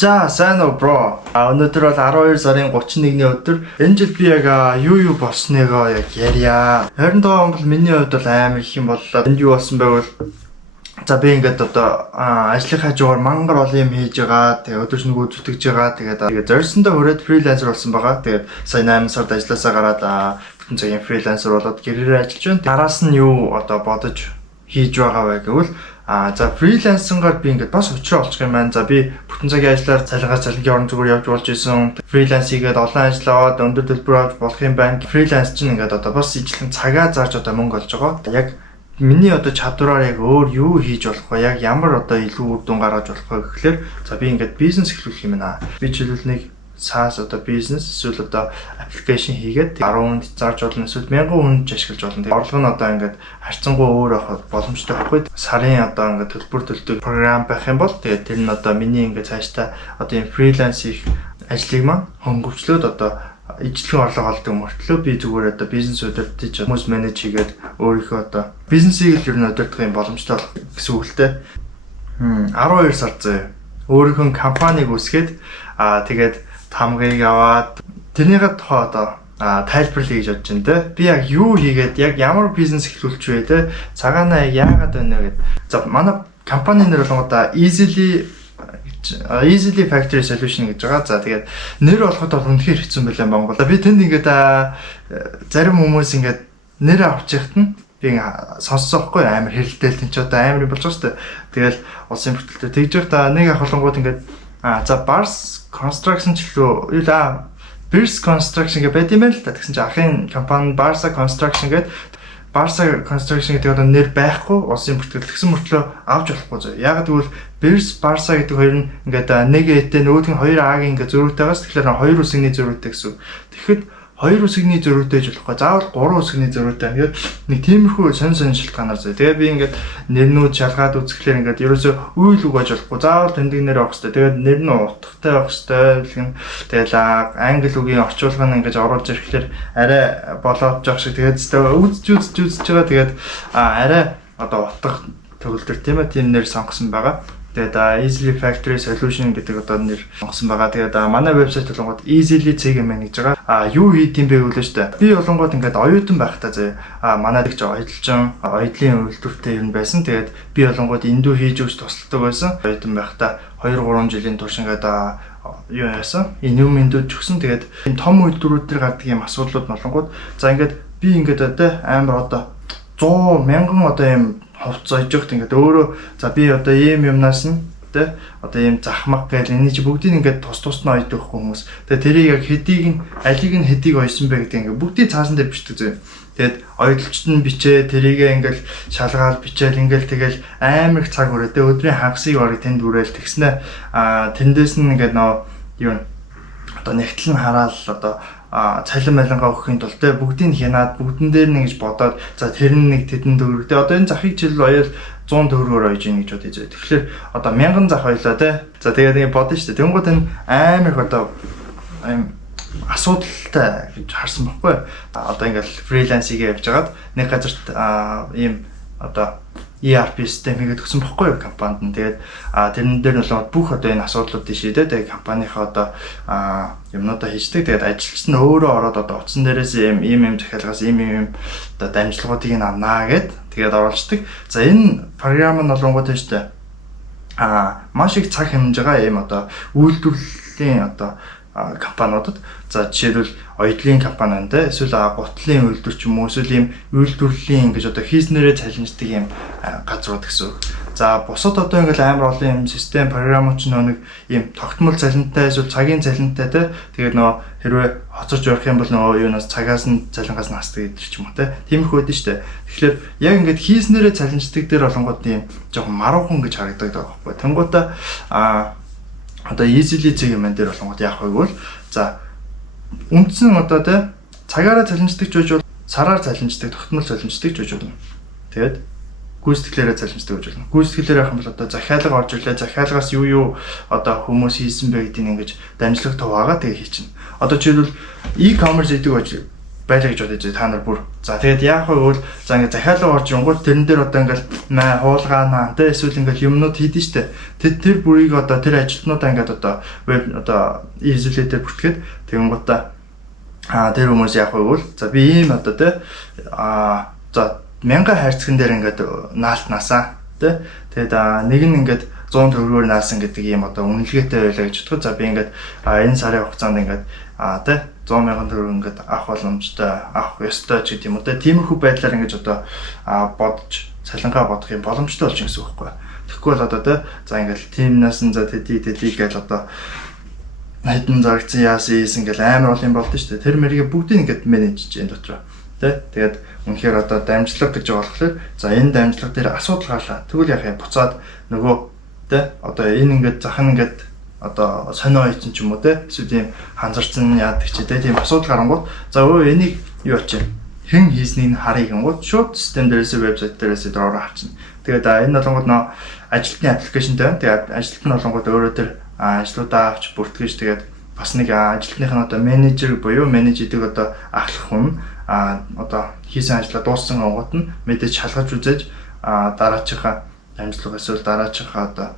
За сайн уу bro. Өнөөдөр бол 12 сарын 31-ний өдөр энэ жил би яг юу болсныгоо яг ярья. 27 он бол миний хувьд бол амар их юм боллоо. Энд юу болсон байвал за би ингээд одоо ажлын хажуугаар мангар олон юм хийж байгаа. Тэгээ өдөржингөө зүтгэж байгаа. Тэгээд зорьсондоо хүрээд фрилансер болсон байгаа. Тэгээд сая 8 сард ажилласаа гараад бүтэн цагийн фрилансер болоод гэрээрээ ажиллаж байна. Араас нь юу одоо бодож хийж байгаа вэ гэвэл за фрилансингаар би ингээд бас учраа олчих юм байна. За би бүтэн цагийн ажиллаар цалингийн орон зүгээр явж болж исэн. Фриланс хийгээд олон ажил аваад өндөр төлбөр авч болох юм байна. Фриланс чинь ингээд одоо бас ижлэн цагаа зарж одоо мөнгө олж байгаа. Яг миний одоо чадвараар яг өөр юу хийж болох вэ? Яг ямар одоо илүү үр дүн гаргаж болох вэ гэхлээр за би ингээд бизнес эхлүүлэх юм байна. Би жишээлбэл нэг SaaS одоо бизнес эсвэл одоо аппликейшн хийгээд 10 хүнд зарж болно эсвэл 1000 хүнд ашиглаж болно. Тэгээ орлого нь одоо ингээд харьцангуй өөр авах боломжтой байхгүй. Сарын одоо ингээд төлбөр төлдөг програм байх юм бол тэгээд тэр нь одоо миний ингээд цаашдаа одоо юм фриланс их ажлыг маань хөнгөвчлөөд одоо ижлэхэн орлого олдог мөртлөө би зүгээр одоо бизнес удирдах хүмүүс менеж хийгээд өөрийнхөө одоо бизнесийг л ер нь удирдах юм боломжтой болох гэсэн үг л дээ. 12 сар заяа өөрийнхөө компанийг үүсгээд тэгээд тамгыг аваад тэрнийгээ тохоо одоо тайлбарлая гэж бодож байна те. Би яг юу хийгээд яг ямар бизнес эхлүүлч вэ те. Цагаанаа яагаад байна вэ гэд. За манай компани нэр болгоо Easily Factory Solution гэж байгаа. За тэгээд нэр болоход бол үнэхээр хэцүү байлаа Монгол. Би тэнд ингээд зарим хүмүүс ингээд нэр авч яхад нь би сонссон байхгүй амар хэрэлдээл тэн ч одоо амар болж байгаа шүү дээ. Тэгэл улсын бүртгэлтэй тэгж байгаа нэг ахлангууд ингээд за Bars Construction ч лөө Birds Construction гэх байт юм байл та. Тэгсэн чинь ахын компани Barsa Construction гэдэг Barsa Construction гэдэг одоо нэр байхгүй улсын бүртгэл тэгсэн мөртлөө авч болохгүй зөө. Яг гэвэл Birds Barsa гэдэг хоёр нь ингээд нэг этэй нөгөөх нь 2А-гийн ингээд зөрүүтэй байгаас тэгэхээр 2 үсгний зөрүүтэй гэсэн. Тэгэхэд 2 үсгний зөрүүтэй ч болохгүй. Заавал 3 үсгний зөрүүтэй. Ингээд нэг тиймэрхүү сонь шалтгаанаар зөө. Тэгээ би ингээд нэрнүүд шалгаад үзэхлээр ингээд ерөөсөө үйл үг аж болохгүй. Заавал тэмдэг нэр авах хэрэгтэй. Тэгээд нэр нь утгатай байх хэрэгтэй. Тэгэл англи үгийн орчуулга нь ингээд оруулж ирэхлээр арай болоод жоох шиг тэгээд үзэж байгаа. Тэгээд арай одоо утга төгөлдөр тийм ээ тийм нэр сонгосон байгаа. Тэгээд Easily Factory Solution гэдэг одоо нэр сонгосон байгаа. Тэгээд манай вебсайт болонгод Easily CGM гэж байгаа. Юу хийдэм бэ гэвэл шүү дээ. Би болонгод ингээд оюутан байхдаа заяа манай дэгч оюутан оюутлын үйлдвэртэй юм байсан. Тэгээд би болонгод эндүү хийж өгч тусалдаг байсан. Оюутан байхдаа 2-3 жилийн турш ингээд юу яасан? Энэ юм эндүүд өгсөн. Тэгээд энэ том үйлдвэрүүд төр гардаг юм асуудлууд болонгод за ингээд би ингээд одоо амар одоо 100,000 одоо юм хувц зойж өгт ингээд өөрөө за би одоо ийм юмнаас нь тэ одоо ийм захмаг гээл энэ чи бүгдийг ингээд тус нь ойд өгөхгүй хүмүүс. Тэгээ тэрийг яг алиг нь хэдийг ойсон бэ гэдэг ингээд бүгдийг цаасан дээр бичдэг зөө. Тэгээд ойдлчт нь бичээ тэрийг ингээд шалгаал бичээл ингээд тэгэл амар их цаг өрөө. Тэгээ өдрийн хагасыг орыг тэнд үрээл тэгснэ тэндээс нь ингээд нөө юу одоо нэгтэл нь хараал одоо цалин малингаа өгөхийн тулд те бүгдийг хянаад бүгдэн дээр нь гэж бодоод за тэр нь нэг тэдэн төгрөг те одоо энэ захыг жил оёл 100 төгрөгөөр ойж ийн гэж бодъё. Тэгэхээр одоо 1000 зах ойлоо те. За тэгээд бодно шүү дээ. Тэнгууд энэ амар их одоо асуудалтай гэж харсан баггүй. Одоо ингээл фрилансыг явьж хагаад нэг газарт ийм одоо ERP систем хийгээд өгсөн баггүй компанид нь. Тэгээд тэрэн дээр нь бүх одоо энэ асуудлуудыг шийдээд тэгээд компанийнхаа одоо юмнуудаа хийждэг. Тэгээд ажилчид нь өөрөө ороод одоо утсан дээрээс ийм захиалгаас ийм одоо дамжлагуудыг авнаа гэд тэгээд оруулцдаг. За энэ програм нь болонгууд тийм шүү дээ. Маш их цаг хэмжээгээ ийм одоо үйлдвэрлэлийн одоо компаниудад за жишээлбэл оюутлын компани нэ эсвэл гутлын үйлдвэр ч юм уу эсвэл ийм үйлдвэрлэлийн ингэж одоо хийснээрээ цалинждаг ийм газрууд гэсэн. За бусад одоо ингээл амар олон юм систем програмууд ч нэг ийм тогтмол цалинтай эсвэл цагийн цалинтай те тэгээд нөгөө хэрвээ хоцорч явах юм бол нөгөө юунаас цагаас нь цалингаас нь хасдаг гэдэг ч юм уу те тиймэрхүү байдаг шүү дээ. Тэгэхээр яг ингээд хийснээрээ цалинждаг дээр болонгууд ийм жоохон маруухан гэж харагддаг байхгүй. Тэнгуудаа одоо Easily CGM дээр болонгод яах вэ гэвэл за үндсэн одоо тэ цагаараа цалинждаг жиж бол сараар цалинждаг тогтмол цалинждаг жиж болно. Тэгээд гүйцэтгэлээрээ цалинждаг гэж болно. Гүйцэтгэлээр явах юм бол одоо захиалга орж ирлээ. Захиалгаас юу одоо хүмүүс хийсэн бэ гэдгийг ингэж дамжлаг туваагаа тэгээ хийчихнэ. Одоо жишээлбэл e-commerce гэдэг байлаа гэж бодож та нар бүр. За тэгээд яах вэ гэвэл за ингээд захиалга орж ирэнгүүт тэрэн дээр одоо ингээд хуулгаанаа тэ эсвэл ингээд юмнууд хийдэж штэ. Тэр бүрийг одоо тэр ажилтнуудаа ингээд одоо веб одоо easily дээр бүртгэхэд тэгэнгүүтээ тэр хүмүүс яах вэ гэвэл за би ийм одоо тэ за 1000 хайрцаган дээр ингээд наалтнасаа тэ тэгээд нэг нь ингээд 100 төгрөгөөр наасан гэдэг ийм одоо үнэлгээтэй байлаа гэж бодоход за би ингээд энэ сарын хугацаанд ингээд тэ 100,000 төгрөг ингээд авах боломжтой авах ёстой ч гэдэм үү тэ тиймэрхүү байдлаар ингээд одоо бодож цалингаа бодох юм боломжтой болж гэсэн үг байхгүй. Тэгэхгүй бол одоо тэ за ингээд тимнаас нь за тэдий гэж одоо хэдэн зарагцсан яасан гэл амар бол юм болд нь шүү дээ. Тэр мэрийг бүгдийг ингээд менежж энэ дотор тэ тэгээд үнэхээр одоо дамжлага гэж болохоор за энэ дамжлага дээр асуудал гарлаа. Тэгвэл яах юм буцаад нөгөө тэ одоо энэ ингээд захын ингээд одоо сонио хийсэн ч юм уу те эсвэл тийм ханзарсан яадаг чи те тийм асуудал гарангууд за өө энийг юу ачаа хэн хийснийг харъя гингууд шууд систем дээрээс вебсайт дээрээс ороо авчна. Тэгээд энэ болонгууд нөө ажилтны аппликейшнтэй. Тэгээд ажилтны болонгууд өөрөө тэр ажлуудаа авч бүртгэж тэгээд бас нэг ажилтных нь одоо менежер буюу менеж хийдэг одоо ахлах хүн одоо хийсэн ажлаа дууссан гингууд нь мэдээж шалгаж үзэж дараачихаа амжилт эсвэл дараачихаа одоо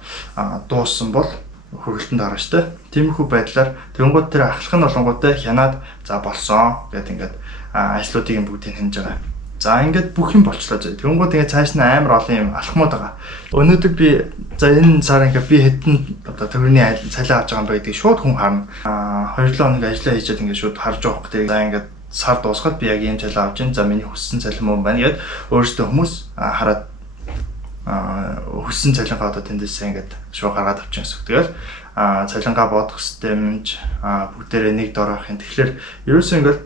дууссан бол хөргөлтөнд орно шүү дээ. Тиймэрхүү байдлаар тэнгууд тэр ахлах нь болонгуудаа хянаад за болсон гэдэг ингээд ажлуудыг бүгдийг хянаж байгаа. За ингээд бүх юм болчлоо зөө. Тэнгууд ингээд цааш нь амар олон юм алхмууд байгаа. Өнөөдөр би за энэ сар ингээд би хэдэн одоо төгрөгийн цалин авч байгаа юм байдгийг шууд хүн харна. 2-7 хоног ажиллаа хийчихэд ингээд шууд харж байгаа хөөхтэй. За ингээд сар дуусгаад би яг ийм цалин авч ин за миний хүссэн цалин мөн байна гэд өөрөөсөө хүмүүс хараад хүссэн цалингаа одоо тэндээс ингээд шууд гаргаад авчихсан гэсэн. Тэгэл цалингаа бодох системж бүгдээрээ нэг дор авах юм. Тэгэхээр ерөөсөө ингээд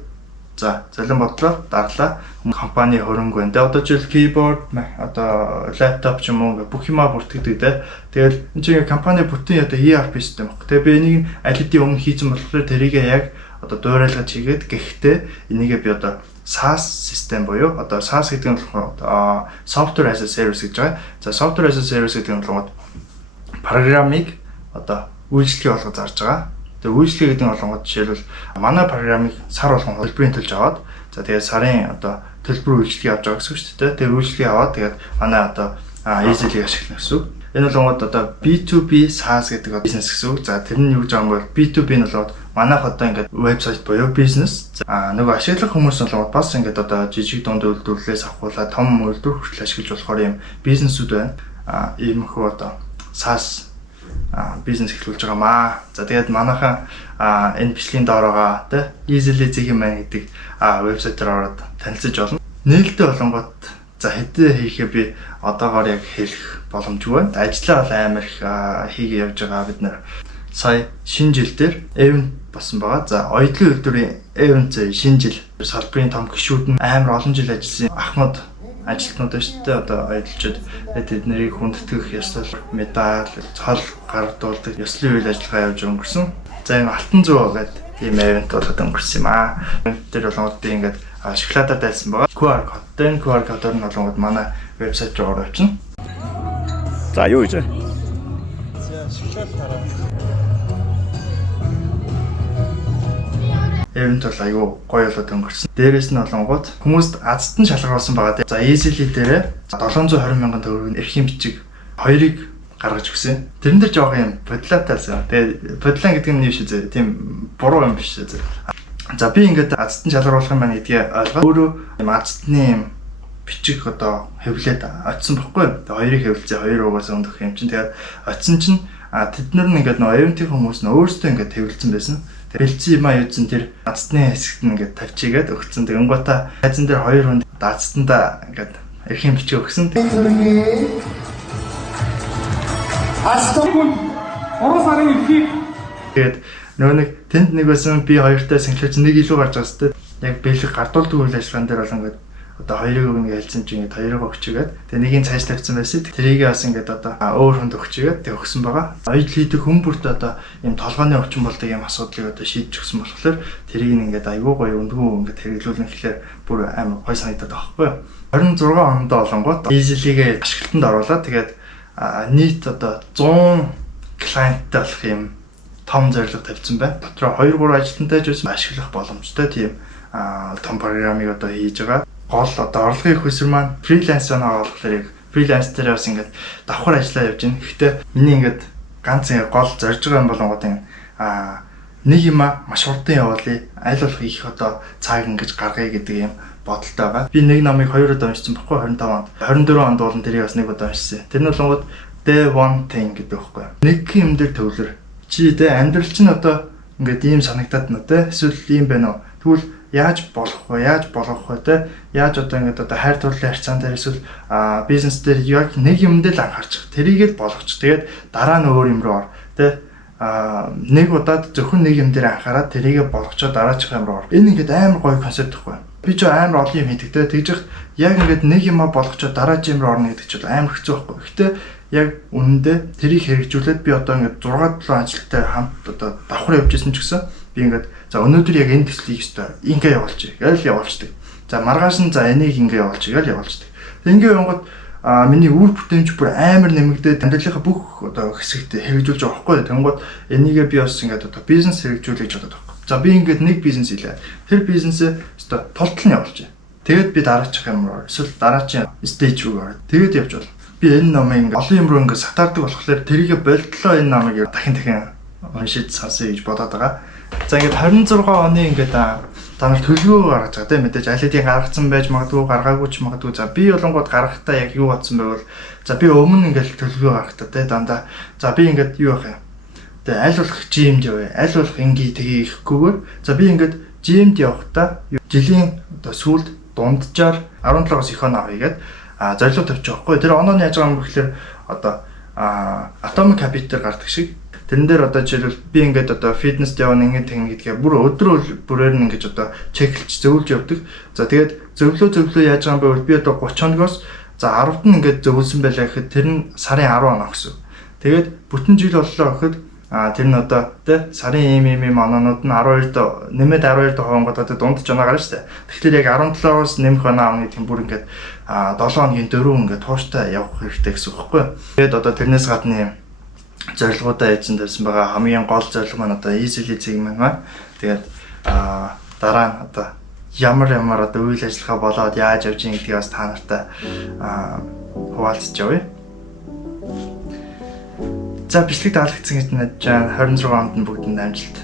за цалин бодлоо дарлаа компани хөрөнгө байна. Одоо жишээл keyboard одоо лаптоп ч юм уу бүх юмаа бүртгэдэг те. Тэгэл энэ чинь компани бүтэн одоо ERP систем баг. Тэгээ би энийг аль хэдийн өмнө хийсэн болохоор тэрийгээ яг одоо дуурайлгаж хийгээд гэхдээ энийгээ би одоо SaaS систем буюу одоо SaaS гэдэг нь болохоор software as a service гэж байгаа. За software as a service гэдэг нь болохоор программыг одоо үйлчлэгээ болгож зарж байгаа. Тэгээ үйлчлэгээ гэдэг нь болохоор жишээлбэл манай программыг сар болгон төлбөрийн төлж аваад за тэгээд сарын одоо төлбөр үйлчлэгээ авч байгаа гэсэн үг шүү дээ. Тэгээд үйлчлэгээ аваад тэгээд манай одоо easily ашиглах гэсэн үг. Энэ болгоод одоо B2B SaaS гэдэг бизнес гэсэн үг. За тэр нь юу гэж байгаа юм бол B2B нь болгоод манайх одоо ингээд вебсайт буюу бизнес. Нөгөө ашиглах хүмүүс болгоод бас ингээд одоо жижиг дунд үйлдвэрлэлээс авахуулаад том үйлдвэр хүртэл ашиглаж болохоор юм бизнесүүд байна. Иймэрхүү одоо SaaS бизнес эхлүүлж байгаа маа. За тэгээд манайхан энэ бичлэгийн доороогоо тэ easily zigman гэдэг вебсайтаар ороод танилцж болно. Нээлттэй болонгот за хэдий хийхээ би одоогоор яг хэлэх боломжгүй байна. Ажлаа бол амар их хийгээ явж байгаа бид нэр. Сая шинэ жил дээр event болсон байгаа. За оюутлын үйлдвэрийн event шинэ жил салбарын том гишүүд нь амар олон жил ажилласан ахмад ажилтнууд байна шүү дээ. Одоо аялалчид тэд нарыг хүндэтгэх ёслол медаль цол гардуулдаг ёслолын үйл ажиллагаа явж өнгөрсөн. За энэ алтан зөө гэдэг ийм event болоод өнгөрсөн юм аа. Тэр болгоод би ингээд шоколадаар дайлсан байгаа. QR код. Энэ QR кодоор нь болгоод манай вебсайт руу ороо авчна. За юу гэж вэ? Шоколад тараа. Event бол аюу гоё болоод өнгөрсөн. Дээрээс нь олонгууд хүмүүст азад нь шалгаруулсан байгаа. За easily дээрээ 720 мянган төгрөгийн эрхийн бичиг хоёрыг гаргаж өгсөн. Тэрэн дээр жоох юм бодлаатайсан. Тэгээ бодлан гэдэг нь юу шүү зэ? Тийм буруу юм биш зэ. За би ингээд азад нь шалгаруулах юм байна гэдгийг ойлгоод өөрөө юм азадны юм бичиг одоо хэвлээд очисон бохгүй. Тэгээ хоёрыг хэвлэзээ хоёр угаасаа өндөх юм чинь. Тэгээд очисон чинь тэд нар нь ингээд нөө event-ийн хүмүүс нь өөрсдөө ингээд хэвлэлсэн байсан. Бэлцэн юм аюудсан тэр азадны хэсэгт нь ингээд тавьчихгээд өгсөн. Тэг өнгөта хайзан дээр хоёр хүнд азадтанда ингээд эрхийн бичиг өгсөн. Астон 3 сарын эрхийг тэгээд нөгөө нэг тэнд нэг байсан би хоёртай синхлэж нэг илүү гарч байгаа сте. Яг бэлэг гардуулдаг үйл ажиллагаан дээр бол ингээд одоо хоёрыг өгнө ялцсан чинь ингээд хоёрыг өгчигээд тэгээ нэгийг цааш тавьсан байсан. Тэрийг бас ингээд одоо өөр хүнд өгчигээд тэг өгсөн байгаа. Оюутл хийдэг хүн бүрт одоо ийм толгойн өвчин болдог ийм асуудлыг одоо шийдэж өгсөн болохоор тэрийг ингээд аюу гоё өндгөө ингээд хэрэглүүлнэ гэхлээр бүр амар гой санагдаад байгаа байхгүй юу. 26 онд олонгууд easily-гээ ашиглалтанд оруулаад тэгээд нийт одоо 100 клиенттай болох юм том зорилго тавьсан байна. Дотроо 2-3 ажилтнтай ч байсан ашиглах боломжтой тийм том програмыг одоо хийж байгаа. Гол одоо орлогын хөсөр маань фриланс байгаа болохоор яг фриланс дээр бас ингээд давхар ажиллаа явж байна. Гэхдээ миний ингээд ганц ингээд гол зорж байгаа юм болонгууд нэг юм маш хурдан явуулъя. Аль болох их одоо цаг ингэж гаргая гэдэг юм бодолтой байгаа. Би нэг номыг 2 удаа уншсан баггүй 25 онд. 24 онд бол тэрийг бас нэг удаа уншсан. Тэр нь болонгууд The One Thing гэдэг байхгүй. Нэг юм дээр төвлөр. Чи амьдрал чинь одоо ингээд ийм санагдаад нь те эсвэл ийм байна уу? Тэгвэл яаж болох вэ? Яаж болгох вэ те? Яаж одоо ингээд одоо хайр дурлалын харьцаан дээр эсвэл бизнес дээр яг нэг юм дээр л анхаарчих. Тэрийгээ болгочих. Тэгээд дараа нь өөр юм руу ор. Тэ нэг удаад зөвхөн нэг юм дээр анхаараад тэрийгээ болгочоо дараачих юм руу ор. Энэ ингээд амар гоё концепт байхгүй. Би ч амар олон юм хийдэг те. Тэгж яг ингээд нэг юм болгочоо дараач юм руу орно гэдэг чинь амар хэцүү байхгүй. Гэхдээ яг үнэндээ тэрийг хэрэгжүүлээд би одоо ингээд 6-7 ажилттай хамт одоо давхар явж исэн ч гэсэн би ингээд за өнөөдөр яг энэ төслийг өстой ингээ явуулчих гэж явуулчихдаг. За маргааш нь за энийг ингээ явуулчих гэж явуулчихдаг. Ингээ явангууд миний үр бүтээмж бүр амар нэмэгдээд амьдралынхаа бүх одоо хэсэгт хэрэгжүүлж байгаа байхгүй. Тэнгууд энийгээ би бас ингээд одоо бизнес хэрэгжүүлэх гэж бодоод байгаа. За би ингээд нэг бизнес хийлээ. Тэр бизнесээ өстой тултал нь явуулчих. Тэгээд би дараачих юм руу эсвэл дараачийн стейж рүү ороод тэгээд явж болно. Би энэ номыг ингээд олон юм руу ингээд сатаардаг болохоор тэрийгэ болтлоо энэ номыг дахин уншиж сонсъё гэж бодоод байгаа. За ингээд 26 оны ингээд та нар төлөвлөгөө гаргаж байгаа тийм мэдээж аль хэдийн гаргацсан байж магадгүй гаргаагүй ч магадгүй. За би болонгууд гаргахтаа яг юу бодсон байвал за би өмнө ингээд төлөвлөгөө гаргахтаа тийм дандаа за би ингээд юу явах юм. Тэгээ аль болох GM-д явъя. Аль болох ингээ тгий ихгүйгээр за би ингээд GM-д явахдаа жилийн одоо сүүлд дунджаар 17-оос их оноо авъя гэдэг зорилго тавьчих واخгүй. Тэр онооны яаж байгаа юм гэхээр одоо Atomic Habit-ээр гардаг шиг тэрэн дээр одоо жишээлбэл би ингээд одоо фитнест явна ингээд тэгнэ гэдгээ бүр өдрөөр бүрээр нь ингээд одоо чеклж зөвлөж явдаг. За тэгээд зөвлөө яаж байгаа юм бэ гэвэл би одоо 30 хоногоос за 10-д нь ингээд зөвлөсөн байлаа гэхэд тэр нь сарын 10 оноо гэсэн. Тэгээд бүтэн жил боллоо гэхэд тэр нь одоо тэ сарын ийм оноонууд нь 12-д нэмээд 12-д хонгод одоо дундж оноо гарна шүү дээ. Тэгэхээр яг 17-оос нэмэх оноо авны тийм бүр ингээд 7 хоногийн дөрөв ингээд тууштай явах хэрэгтэй гэсэн үг байхгүй. Тэгээд одоо тэрнээс гадна юм зорилгоудаа эзэн тавьсан байгаа хамгийн гол зорилго маань одоо easily segment маань. Тэгээд дараа нь одоо ямар одоо үйл ажиллагаа болоод яаж явж байгаа гэдгийг бас та нартай хуваалцаж явъя. За бичлэг таалагдсан гэж найдаж байна. 26 онд нь бүгдэнд амжилт.